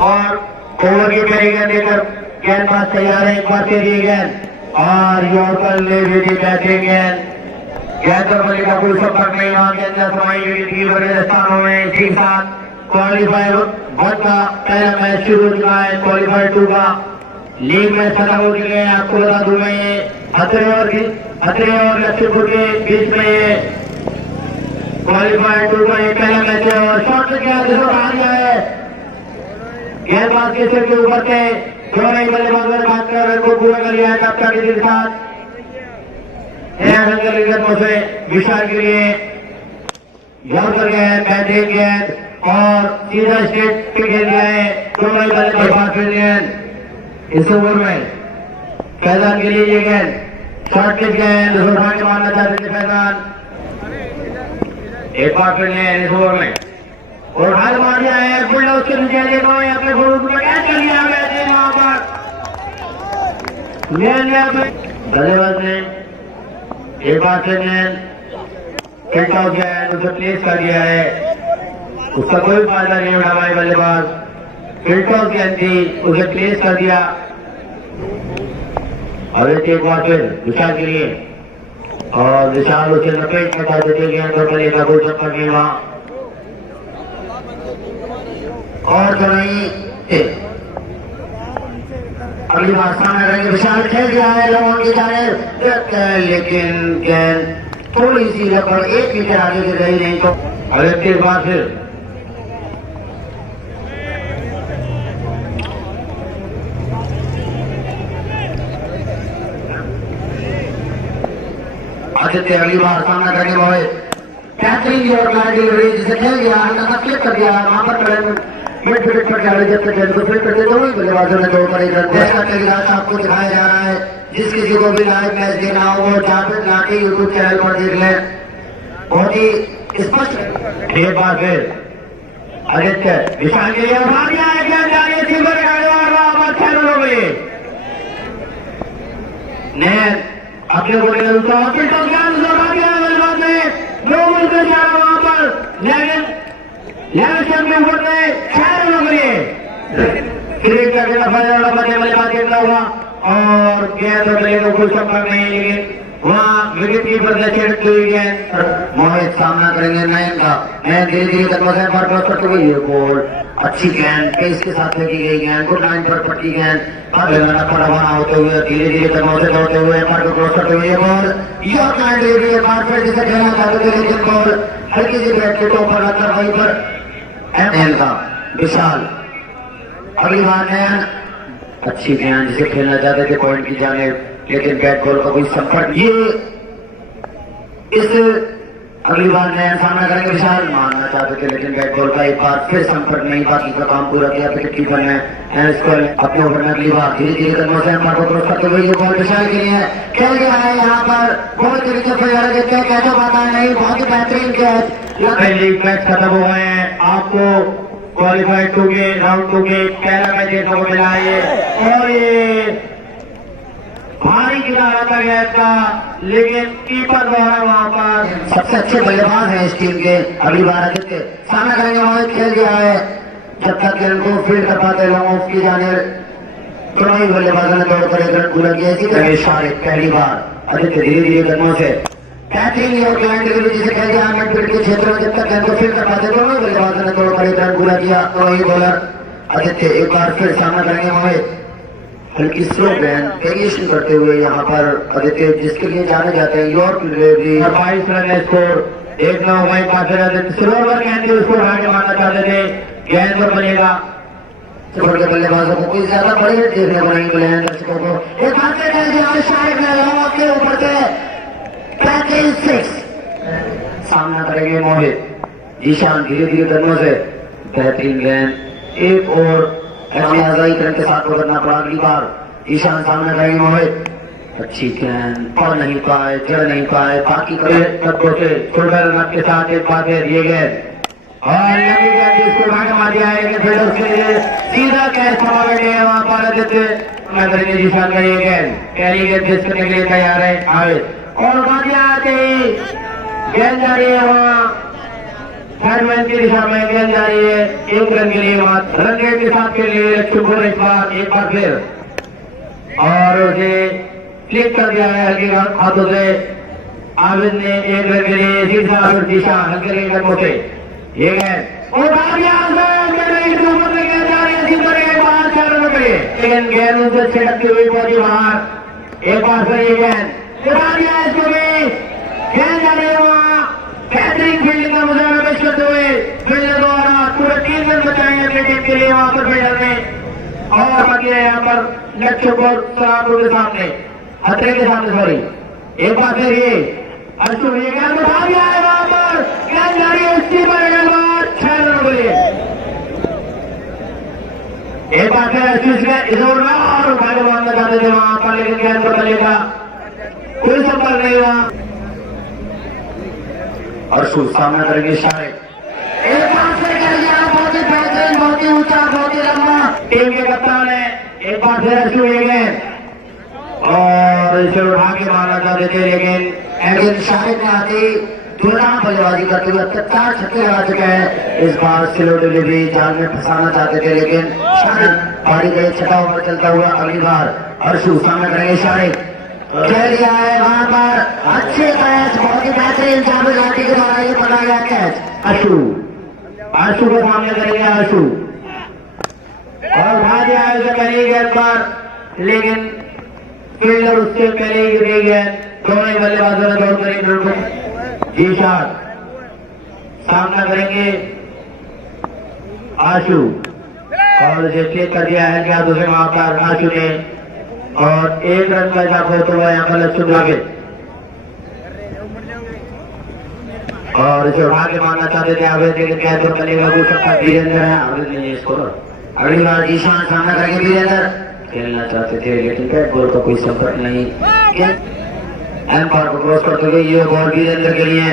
और ओवर की मेरी गेंद लेकर गेंदबाज तैयार है। एक बार के लिए गेंद और यॉर्कर ने भी दी बैटिंग गेंद पर बल्ले का कोई संपर्क नहीं हुआ। गेंद समाई हुई थी बड़े स्थानों में। ठीक साथ क्वालिफायर 1 का पहला मैच शुरू हो चुका है। क्वालिफायर 2 का लीग में खत्म हो चुके हैं। आपको बता दूं मैं ये हथरे और लक्ष्मीपुर के बीच में ये क्वालिफायर 2 का ये पहला मैच है और शॉट गया जिसको आ गया है गेंदबाज के सिर के ऊपर से दोनों ही बल्लेबाज बात कर रन को पूरा कर लिया है। कप्तान के साथ से विशाल के लिए यॉर्कर गेंद बैटिंग गेंद और सीधा स्टेट पे खेल दिया है। दोनों ही बल्लेबाज गेंद इस ओवर में फैजान के लिए ये गेंद शॉर्ट पिच गेंद उठा के मारना चाहते थे फैजान। एक बार फिर ले इस ओवर में और हाल मार दिया है। गुल्ला उसके नीचे देखो अपने गोल में कैच कर लिया है वहां पर बल्लेबाज ने एक बार फिर गेंद आउट गेंद उसे प्लेस कर दिया है। उसका कोई फायदा नहीं उठा भाई बल्लेबाज। फिल्टॉस गेंद थी उसे प्लेस कर दिया। और एक बार फिर विशाल के लिए और विशाल उसे लपेट में डाल देते गेंद पर बल्ले का कोई चक्कर नहीं हुआ और तो नहीं। अगली बार सामने करेंगे। विशाल खेल गया है लॉन की जाने लेकिन गेंद थोड़ी सी लगभग 1 मीटर आगे गिर गई नहीं तो अगले के बाद फिर आदित्य अगली बार सामना करने वाले कैचरिंग और डिलीवरी जिसे खेल गया क्लिक कर दिया वहां पर मिड विकेट पर खिलाड़ी जब तक गेंद को फिर करते दोनों बल्लेबाजों ने 2 पर 1 रन जैसा टेलीकास्ट आपको दिखाया जा रहा है। जिस किसी को भी लाइव मैच देखना हो वो जाकर लाके यूट्यूब चैनल पर देख लें। बहुत ही स्पष्ट। एक बार फिर आदित्य विशाल के लिए उठा दिया है गेंद जाने थी पर हो गई अपने को उठा दिया बल्लेबाज ने 2 मिलकर जा रहा वहां पर लेकिन ऊपर में 4 रन हो गए। क्रिकेट का खेला फायदा बल्लेबाज खेलता हुआ और गेंद बल्ले को कोई संपर्क नहीं लेकिन वहाँ विकेट कीपर ने छेड़ती हुई गेंद मोहित सामना करेंगे नयन का। नयन धीरे धीरे कदमों से पर क्रॉस करते हुए ये गोल अच्छी गेंद पेस के साथ फेंकी गई गेंद गुड लाइन पर पट्टी गेंद पड़ा होते हुए धीरे धीरे कदमों से दौड़ते हुए पर को क्रॉस करते हुए बॉल यॉर्कर डिलीवरी बार फिर जिसे खेलना चाहते थे लेकिन बॉल हल्की सी बैट के टॉप पर रखकर वहीं पर नयन का विशाल। अगली बार नयन अच्छी गेंद जिसे खेलना चाहते थे पॉइंट की जाने लेकिन बैट बॉल का कोई संपर्क ये इस अगली बार नया सामना करेंगे। विशाल मारना चाहते थे लेकिन बैट बॉल का एक बार फिर संपर्क नहीं। बाकी का काम पूरा किया विकेट कीपर ने अपने ओवर में अगली बार धीरे धीरे कदमों से को क्रॉस करते हुए ये बॉल विशाल के लिए खेल गया है। यहाँ पर बहुत तरीके से देखते हैं कैसे बात नहीं बहुत ही बेहतरीन कैच। लीग मैच खत्म हुआ है। आपको क्वालिफाइड 2 के राउंड 2 के पहला मैच देखने को मिला है और ये भारी किनारा था गेंद का लेकिन कीपर द्वारा वहां पर सबसे अच्छे बल्लेबाज हैं इस टीम के। अगली बार आदित्य सामना करेंगे मोहित खेल गया है जब तक गेंद को फील्ड कर पाते लॉन्ग ऑफ की जाने दोनों ही बल्लेबाजों ने दौड़कर 1 रन पूरा किया। इसी तरह शारिक पहली बार आदित्य धीरे धीरे कदमों से कैचिंग और क्लाइंट डिलीवरी जिसे खेल गया मिडफील्ड के क्षेत्र में जब तक गेंद को फील्ड कर पाते दोनों ही बल्लेबाजों ने दौड़कर 1 रन पूरा किया। दोनों ही बॉलर आदित्य एक बार फिर सामना करेंगे मोहित हल्की स्लो गेंद वेरिएशन करते हुए यहाँ पर आदित्य जिसके लिए जाने जाते हैं यॉर्क डिलीवरी 22 रन स्कोर 1-9 वहीं पास सिल्वर गेंद उसको उठा के मारना चाहते थे गेंद पर बनेगा छोड़ के बल्लेबाजों को कोई ज्यादा बड़े देखने को नहीं मिले हैं दर्शकों को। एक हाथ से शारिक ने लॉन्ग के ऊपर से 6 सामना करेंगे मोहित ईशान धीरे धीरे कदमों से बेहतरीन गेंद एक और आजादी के साथ गुजरना पड़ा। अगली बार ईशान सामने करेंगे मोहित अच्छी गेंद पढ़ नहीं पाए जड़ नहीं पाए बाकी कदमों से शोल्डर रन के साथ एक बार ये गेंद और लंबी गेंद इसको उठा के मार दिया है लेकिन फिर उसके लिए सीधा कैच थमा बैठे हैं वहां पर आदित्य मैं करेंगे ईशान का ये गेंद पहली गेंद फेस करने के लिए तैयार है आवेद और उठा दिया आते ही गेंद जा रही है वहां थर्ड मैन की दिशा में गेंद जा रही है, 1 रन के लिए मात्र। रन रेट के साथ के लिए लक्ष्मण एक बार फिर और उसे क्लिक कर दिया है हल्के हाथों से। आबिद ने 1 रन के लिए सीधा फिर दिशा हल्के हल्के कदमों से ये गेंद लेकिन गेंद उनसे छिड़कती हुई पहुंची बाहर। एक बार फिर ये गेंद उड़ा दिया इसको भी। गेंद जा रही है वहां कैटरिंग फील्डिंग का मुजाहरा पेश करते हुए फील्डर द्वारा पूरे 3 रन बचाए हैं अपनी टीम के लिए वहां पर फील्डर ने। और बाकी है यहाँ पर लक्ष्यपुर सलामपुर के सामने खतरे के सामने सॉरी। एक बार फिर ये अर्शु ये गेंद उठा दिया है वहां पर। गेंद जा रही है इसकी पर 6 रन के लिए। एक बार फिर और भाई मारना चाहते थे वहां पर लेकिन गेंद पर चलेगा कोई संपर्क नहीं हुआ। अर्शु सामना करेंगे इशारे। एक बार फिर बहुत ही बेहतरीन, बहुत ही ऊंचा, बहुत ही लंबा। टीम के कप्तान है एक बार फिर अर्शु ये गेंद और इसे उठा के मारना चाहते थे लेकिन शाहिद ने आती दूसरा बल्लेबाजी करते हुए 4 छक्के लगा चुके हैं। इस बार स्लो डिलीवरी जाल में फंसाना चाहते थे लेकिन शाहिद पारी गए 6 ओवर चलता हुआ। अगली बार अर्शु सामने करेंगे शाहिद। खेल दिया है वहां पर अच्छे कैच, बहुत ही बेहतरीन जावेद लाठी के द्वारा ये पकड़ा गया कैच। अर्शु को सामने करेंगे अर्शु और उठा दिया है उसे पहली गेंद पर लेकिन फील्डर उससे पहले ही गिरी गेंद। दोनों ही बल्लेबाजों ने दौड़ करी। जीशान सामना करेंगे आशु और उसे चेक कर दिया है क्या दूसरे वहां पर आशु ने और 1 रन का इजाफा होता हुआ यहाँ पर लक्ष्मण आगे और इसे उठा के मारना चाहते थे आवेद लेकिन क्या तो चलेगा वो सबका वीरेंद्र है। आवेद नहीं इसको। अगली बार जीशान सामना करेंगे वीरेंद्र। खेलना चाहते थे लेकिन कैट बॉल का कोई संपर्क नहीं। एम्पायर को क्रॉस करते हुए ये बॉल वीरेंद्र के लिए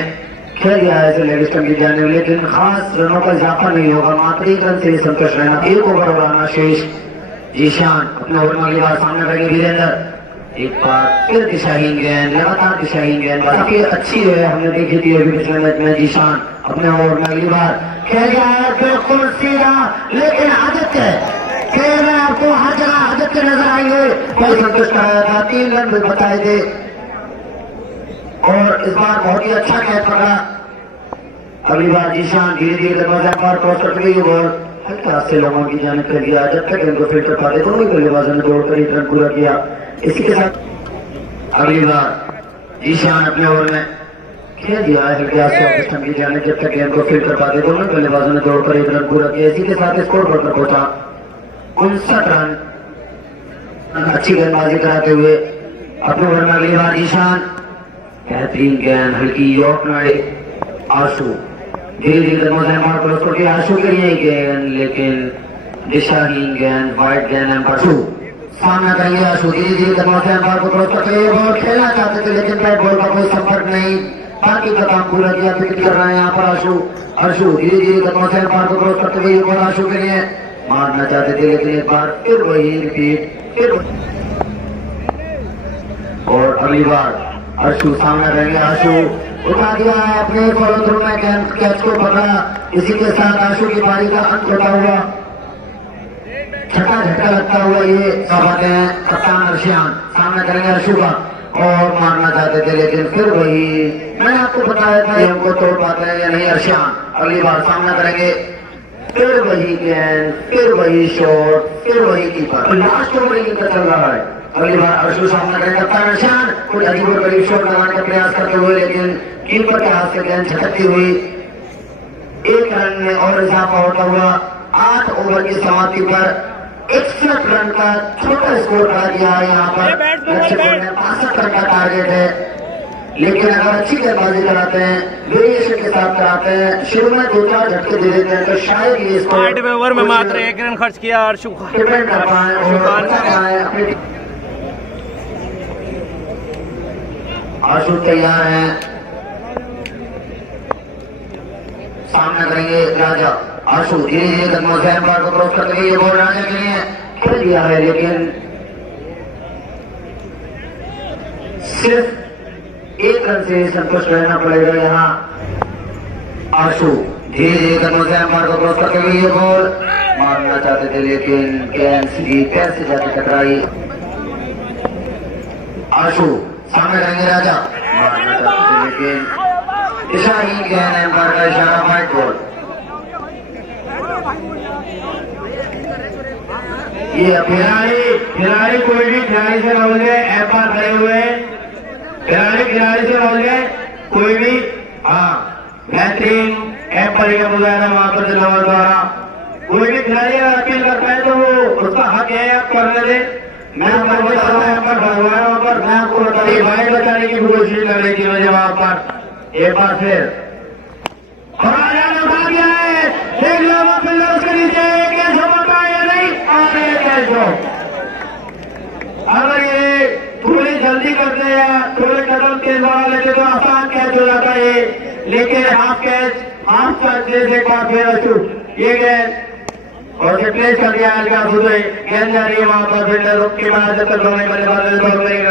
खेल गया है लेग स्टंप की जाने में लेकिन खास रनों का इजाफा नहीं होगा। मात्र 1 रन से संतोष रहना। 1 ओवर उड़ाना शेष। जीशान अपने ओवर में अगली बार सामने करेंगे वीरेंद्र। एक बार फिर दिशाहीन गेंद, लगातार दिशाहीन गेंद काफी अच्छी है, हमने देखी थी अभी पिछले मैच में। जीशान अपने ओवर में अगली बार खेल गया है बिल्कुल सीधा लेकिन आदित्य खेल में आपको हर जगह आदित्य नजर आएंगे। कोई संतुष्ट कराया था, 3 रन भी बताए थे और इस बार बहुत ही अच्छा कैच पकड़ा। अगली बार जीशान धीरे धीरे दरवाजा पर क्रॉस करते हुए बॉल हल्का से लोगों की जाने कर दिया। जब तक इनको फिल्टर पाते दोनों ही बल्लेबाजों ने दौड़कर 1 रन पूरा किया। इसी के साथ अगली बार जीशान अपने ओवर में खेल दिया है हल्का से स्टंप की जाने। जब तक इनको फिल्टर पाते दोनों बल्लेबाजों ने दौड़कर 1 रन पूरा किया। इसी के साथ स्कोर बढ़कर पहुंचा 59 रन। अच्छी गेंदबाजी कराते हुए अपने ओवर में अगली बार जीशान बेहतरीन गेंद हल्की यॉर्क आशु धीरे धीरे कदमों से मार क्रॉस करके आशु के लिए गेंद लेकिन दिशाहीन गेंद, वाइड गेंद। एम्पायर सामना करेंगे आशु धीरे धीरे कदमों से एम्पायर को क्रॉस करते हुए बॉल खेलना चाहते थे लेकिन बैट बॉल का कोई संपर्क नहीं। बाकी का काम पूरा किया, विकेट कर रहे हैं यहाँ पर अर्शु धीरे धीरे कदमों से एम्पायर को क्रॉस करते हुए बॉल आशु के लिए मारना चाहते थे लेकिन एक बार फिर वही रिपीट फिर और अगली बार अर्शु सामना करेंगे। आशु उठा दिया है अपने फॉलो थ्रू में कैच को पकड़ा। इसी के साथ आशु की पारी का अंत होता हुआ 6ठा झटका लगता हुआ ये सब आते हैं कप्तान अर्शियान। सामना करेंगे अर्शु का और मारना चाहते थे लेकिन फिर वही मैंने आपको बताया था हमको तोड़ पाते हैं या नहीं अर्शियान। अगली बार सामना करेंगे फिर वही गेंद, फिर वही शॉट, फिर वही कीपर। लास्ट ओवर ही चल रहा है। अगली बार अर्शु सामना करेंगे कप्तान अर्शियान। कुछ अजीब और गरीब शॉट लगाने का प्रयास करते हुए लेकिन कीपर के हाथ से गेंद झटकती हुई 1 रन में और इजाफा होता हुआ 8 ओवर की समाप्ति पर 61 रन का छोटा स्कोर करा दिया है। यहाँ पर लक्ष्यपुर ने 65 रन का टारगेट है लेकिन अगर अच्छी गेंदबाजी कराते हैं, वेरिएशन के साथ कराते हैं, शुरू में 2-4 झटके दे देते हैं तो शायद ये इसको 8 ओवर में मात्र 1 रन खर्च किया अर्शु डिपेंड कर पाए और अपने आशु तैयार है। सामना करेंगे राजा। आशु धीरे धीरे कदमों से एम्पायर को क्रॉस करते हुए ये बॉल राजा के लिए खेल दिया है लेकिन सिर्फ 1 रन से संतुष्ट रहना पड़ेगा यहाँ। आशु धीरे धीरे कदमों से एम्पायर को क्रॉस करते हुए ये बॉल मारना चाहते थे लेकिन गेंद सीधी पैर से जाकर टकराई। आशु सामने करेंगे राजा, मारना चाहते थे लेकिन इशारा गेंद, एम्पायर का इशारा, वाइड बॉल। ये खिलाड़ी कोई भी खिलाड़ी से बोल गए, एम्पायर खड़े हुए खिलाड़ी से बोल गए कोई भी। हाँ, बेहतरीन एम्पायर का मुजाहरा वहां पर दिलावर द्वारा। कोई भी खिलाड़ी अगर अपील करता है तो वो उसका हक है, आप करने दे। मैं आपको वहां पर मैं आपको बताइए वाइड बचाने की कोशिश कर रही थी मुझे वहां पर। एक बार फिर उठा गया है, देख लो वहां पर उसके नीचे कैच होता है या नहीं, और ये कैच हो। अगर ये थोड़ी जल्दी करते या थोड़े कदम तेज बढ़ा लेते तो आसान कैच हो जाता है, लेकिन हाफ कैच हाफ कैच एक बार फिर अचूक ये गेंद और प्लेस कर दिया गेंद जा रही है वहां पर। फील्डर रुक के बाद जब तक दोनों बल्लेबाज रन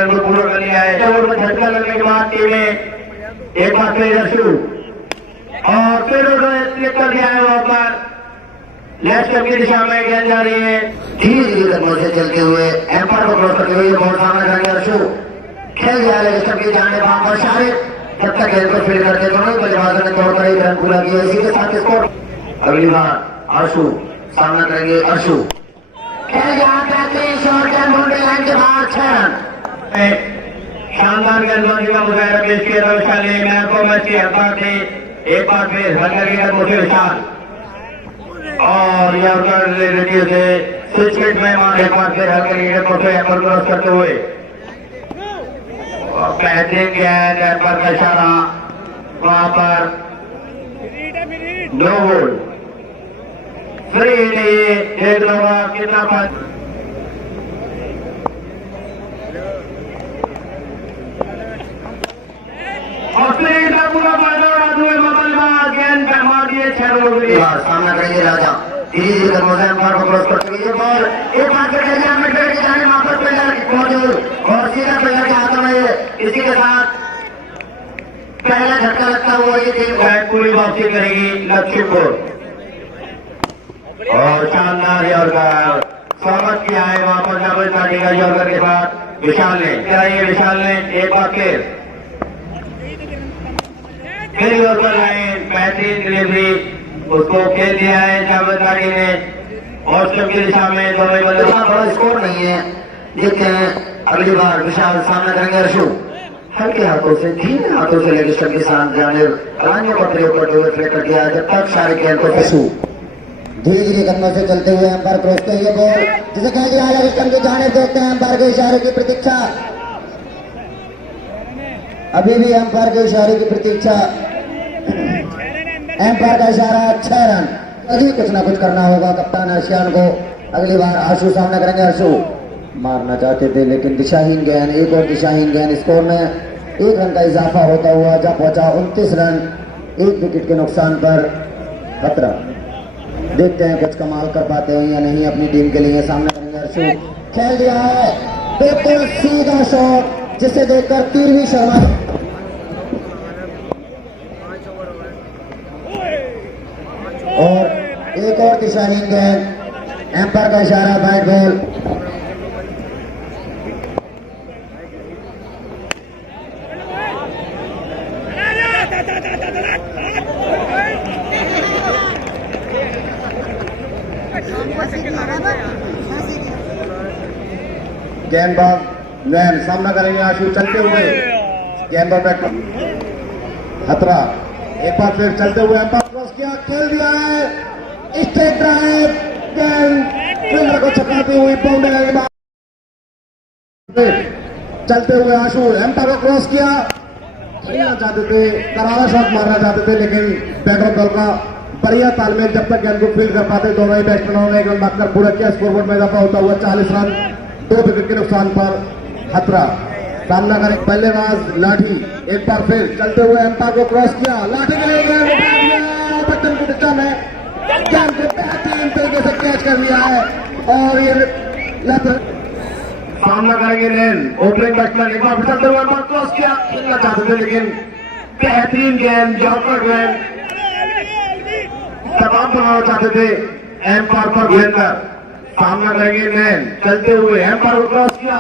को पूरा कर लिया है, ओवर में झटका लगने के बाद टीमें एक बार फिर शुरू और फिर उन्होंने कर दिया है वहां पर। लेफ्ट स्टंप की दिशा में गेंद जा रही है, धीरे धीरे कदमों से चलते हुए एम्पायर को क्रॉस करते हुए ये बॉल सामने करेंगे अर्शु, खेल दिया लेग स्टंप की जाने वहां पर शारिक जब तक गेंद को फील्ड करते दोनों बल्लेबाजों ने तोड़कर एक रन पूरा किया। इसी के साथ स्कोर अगली बार अर्शु सामना करेंगे, अर्शु खेल शॉट गेंद बाउंड्री लाइन के बाहर 6 रन। शानदार गेंदबाजी का मुजाहरा पेश किया विशाल मैच को मैच के एम्पायर ने एक बार फिर हल्का मुझे विशाल और रेडियो से स्विच गेट में एक बार फिर हल्का लीडर को एम्पायर क्रॉस करते हुए बेहतरीन गेंद, एम्पायर का इशारा वहां पर नो बॉल फ्री नहीं। देख लो कितना फर्क और फिर का पूरा फायदा उड़ाते हुए बल्लेबाज गेंद पे मार दिए 6 रन हो गए। सामना करेंगे राजा, धीरे धीरे कदमों से एम्पायर को क्रॉस करते हुए बॉल एक बार फिर मिडफील्ड के जाने वहां पर प्लेयर मौजूद और सीधा प्लेयर के हाथों में। इसी के साथ पहला झटका लगता हुआ ये टीम पूरी वापसी करेगी लक्ष्मीपुर और शानदार यॉर्कर स्वागत किया है वहां पर डबल पार्टी का यॉर्कर के साथ विशाल ने एक बार फिर यॉर्कर लाइन बेहतरीन डिलीवरी उसको खेल दिया है जावेद पार्टी ने और स्टंप की दिशा में दोनों बल्लेबाज। बड़ा स्कोर नहीं है, देखते हैं अगली बार विशाल सामना करेंगे अर्शु, हल्के हाथों से धीमे हाथों से लेग स्टंप के साथ जाने कलानियों का प्रयोग करते हुए फ्लिक कर दिया जब तक सारे गेंद को अर्शु धीरे धीरे कदमों से चलते हुए एम्पायर क्रॉस के लिए बॉल जिसे कह दिया लेग स्टंप की जाने देखते हैं एम्पायर के इशारे की प्रतीक्षा, अभी भी एम्पायर के इशारे की प्रतीक्षा, एम्पायर का इशारा 6 रन। अभी कुछ ना कुछ करना होगा कप्तान आशियान को। अगली बार आशु सामना करेंगे, आशु मारना चाहते थे लेकिन दिशाहीन गेंद, एक और दिशाहीन गेंद, स्कोर में 1 रन का इजाफा होता हुआ जा पहुंचा 29 रन 1 विकेट के नुकसान पर। खतरा देखते हैं कुछ कमाल कर पाते हैं या नहीं अपनी टीम के लिए। सामने करेंगे अर्शु, खेल दिया है बिल्कुल सीधा शॉट जिसे देखकर तीरवी शर्मा और एक और दिशाहीन गेंद, एम्पायर का इशारा, वाइड बॉल। गेंदबाज नैन सामना करेंगे आशु चलते हुए, गेंदबाज बैक खतरा एक बार फिर चलते हुए एम्पायर क्रॉस किया, खेल दिया है स्ट्रेट ड्राइव, गेंद फील्डर को छकाती हुई बाउंड्री लाइन के बाद चलते हुए आशु एम्पायर को क्रॉस किया, खेलना चाहते थे, करारा शॉट मारना चाहते थे लेकिन बैकअप दल का बढ़िया तालमेल जब तक गेंद को फील्ड कर पाते दोनों ही बैट्समैनों ने 1 रन मारकर पूरा किया। स्कोरबोर्ड में इजाफा होता हुआ 40 रन 2 विकेट के नुकसान पर। खतरा सामना करें बल्लेबाज लाठी, एक बार फिर चलते हुए एम्पायर को क्रॉस किया, लाठी के लिए गेंद बटन की दिशा में गेंद को बेहतरीन तरीके से कैच कर लिया है और ये लेफ्ट सामना करेंगे लेन ओपनिंग बैट्समैन, एक बार चलते हुए एम्पायर क्रॉस किया, खेलना चाहते थे लेकिन बेहतरीन गेंद, जॉकर गेंद तमाम बनाना चाहते थे। एम्पायर पर गेंदर सामना करेंगे नैन, चलते हुए एम्पायर को क्रॉस किया,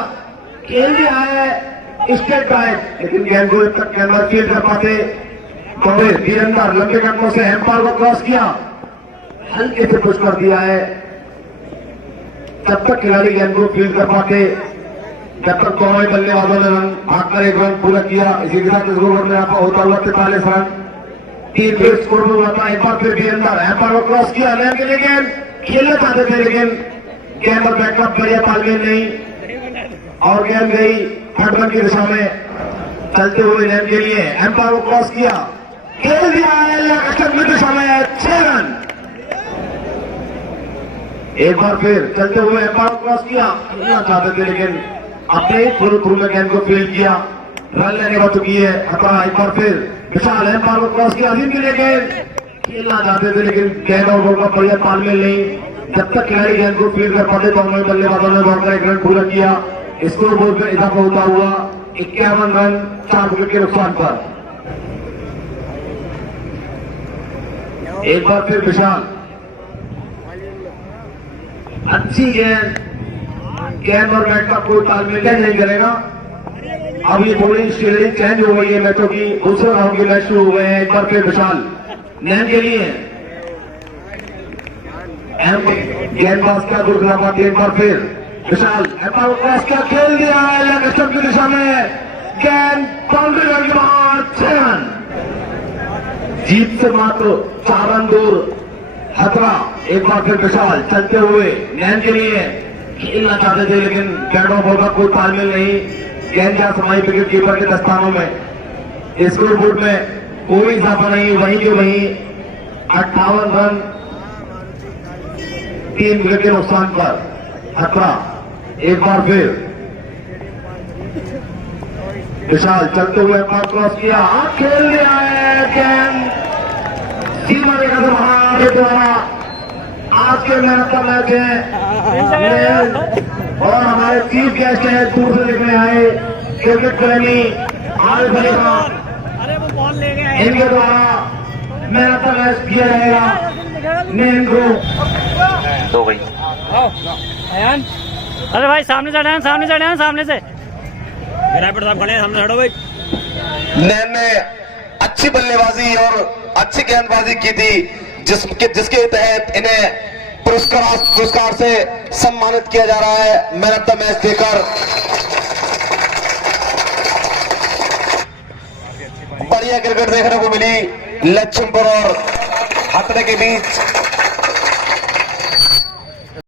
खेल दिया है स्टेट बैक, लेकिन गेंद को तक के अंदर फील्ड कर पाते कांग्रेस। वीरेंद्र लंबे कदमों से एम्पायर को क्रॉस किया, हल्के से पुश कर दिया है। जब तक खिलाड़ी गेंद को फील्ड कर पाते, जब तक दोनों ही बल्लेबाजों ने रन भागकर एक रन पूरा किया। इसी के साथ स्कोर में यहाँ होता हुआ 43 रन, 3 विकेट स्कोर में हुआ था। एक बार फिर वीरेंद्र एम्पायर को क्रॉस किया, नैन के लिए गेंद खेलना चाहते थे, लेकिन गेंद और बैकअप बढ़िया तालमेल नहीं और गेंद गई थर्ड रन की दिशा में। चलते हुए नैन के लिए एम्पायर को क्रॉस किया, खेल दिया है की दिशा में 6 रन। एक बार फिर चलते हुए एम्पायर को क्रॉस किया, खेलना चाहते थे लेकिन अपने थ्रू में गेंद को फील्ड किया, रन लेने हो चुकी है खतरा। एक बार फिर विशाल एम्पायर को क्रॉस किया, अजीम के लिए गेंद खेलना चाहते थे लेकिन गेंद और बॉल का बढ़िया तालमेल नहीं। जब तक खिलाड़ी गेंद को फील्ड कर पाते तो उन्होंने बल्लेबाजों ने दौड़कर एक रन पूरा किया। स्कोर बोर्ड में इजाफा होता हुआ 51 रन 4 विकेट के नुकसान पर। एक बार फिर विशाल, अच्छी गेंद और बैट का कोई तालमेल नहीं करेगा। अब ये थोड़ी शेड्यूलिंग चेंज हो गई है मैचों की, दूसरे राउंड के मैच शुरू हो गए हैं। एक बार फिर विशाल नैन के लिए गेंदबाज का दुर्घटना पाती है। एक बार फिर विशाल एम्पायर को क्रॉस किया, खेल दिया है लेग स्टंप की दिशा में, गेंद बाउंड्री लाइन के बाहर 6 रन। जीत से मात्र 4 रन दूर खतरा। एक बार फिर विशाल चलते हुए नैन के लिए खेलना चाहते थे लेकिन बैट और बॉल का कोई तालमेल नहीं, गेंद जा समाई विकेट कीपर के दस्तानों में। स्कोर बोर्ड में कोई इजाफा नहीं, वहीं के वहीं 58 रन 3 विकेट के नुकसान पर खतरा। एक बार फिर विशाल चलते हुए पास क्रॉस किया, खेल दिया है गेंद सीमा रेखा से बाहर द्वारा। आज के मैच का मैच है और हमारे चीफ गेस्ट हैं दूर से देखने आए क्रिकेट प्रेमी आरिफ अली खान, इनके द्वारा मैच का मैच किया जाएगा। मेन ग्रुप तो भाई अरे भाई सामने से हटाएं, सामने से हटाएं, सामने से साहब खड़े हैं, सामने हटो भाई। नैन ने अच्छी बल्लेबाजी और अच्छी गेंदबाजी की थी, जिसके तहत इन्हें पुरस्कार से सम्मानित किया जा रहा है। मैन ऑफ द मैच देकर बढ़िया क्रिकेट देखने को मिली लक्ष्मपुर और खतरे के बीच।